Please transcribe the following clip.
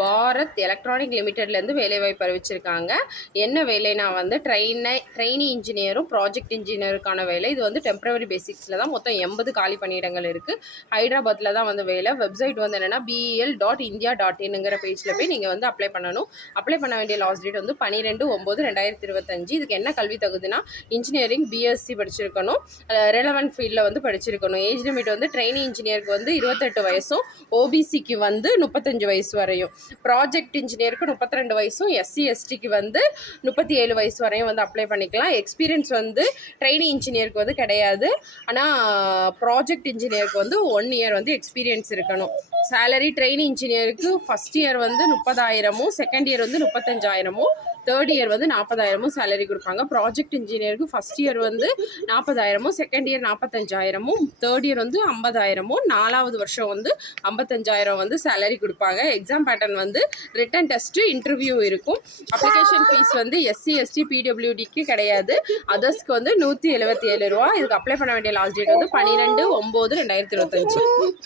Bharat electronic லிமிடெட்லேருந்து வேலைவாய்ப்பு அறிவிச்சிருக்காங்க. என்ன வேலைனா வந்து ட்ரெயினி இன்ஜினியரும் ப்ராஜெக்ட் இன்ஜினியருக்கான வேலை. இது வந்து டெம்பரவரி பேசிக்ஸில் தான். மொத்தம் 80 காலி பணியிடங்கள் இருக்குது. ஹைதராபாத்தில் தான் வந்து வேலை. வெப்சைட் வந்து என்னென்னா bel.india.in பேஜில் போய் நீங்கள் வந்து அப்ளை பண்ணணும். அப்ளை பண்ண வேண்டிய லாஸ்ட் டேட் வந்து 12/9/2025. இதுக்கு என்ன கல்வி தகுதினா இன்ஜினியரிங் பிஎஸ்சி படிச்சிருக்கணும். ரெலவெண்ட் ஃபீல்டில் வந்து படிச்சிருக்கணும். ஏஜ் லிமிட் வந்து ட்ரெயினி இன்ஜினியருக்கு வந்து 28 வயசும், ஓபிசிக்கு வந்து 35 வயசு வரையும், ப்ராஜெக்ட் இன்ஜினியருக்கு 32 வயசும், எஸ்சி எஸ்டிக்கு வந்து 37 வயசு வரையும் வந்து அப்ளை பண்ணிக்கலாம். எக்ஸ்பீரியன்ஸ் வந்து ட்ரெயினி இன்ஜினியருக்கு வந்து கிடையாது. ஆனால் ப்ராஜெக்ட் இன்ஜினியருக்கு வந்து 1 இயர் வந்து எக்ஸ்பீரியன்ஸ் இருக்கணும். சேலரி ட்ரெயினி இன்ஜினியருக்கு ஃபஸ்ட் இயர் வந்து 30,000, செகண்ட் இயர் வந்து 35,000, தேர்ட் இயர் வந்து 40,000 சேலரி கொடுப்பாங்க. ப்ராஜெக்ட் இன்ஜினியருக்கு ஃபஸ்ட் இயர் வந்து 40,000, செகண்ட் இயர் 45,000, தேர்ட் இயர் வந்து 50,000, 4வது வருஷம் வந்து 55,000 வந்து சேலரி கொடுப்பாங்க. எக்ஸாம் பேட்டர்ன் வந்து ரிட்டன் டெஸ்ட்டு, இன்டர்வியூ இருக்கும். அப்ளிகேஷன் ஃபீஸ் வந்து எஸ்சி எஸ்டி பிடபிள்யூடிக்கு கிடையாது. அதர்ஸ்க்கு வந்து 177 ரூபா. இதுக்கு அப்ளை பண்ண வேண்டிய லாஸ்ட் டேட் வந்து 12/9/2025.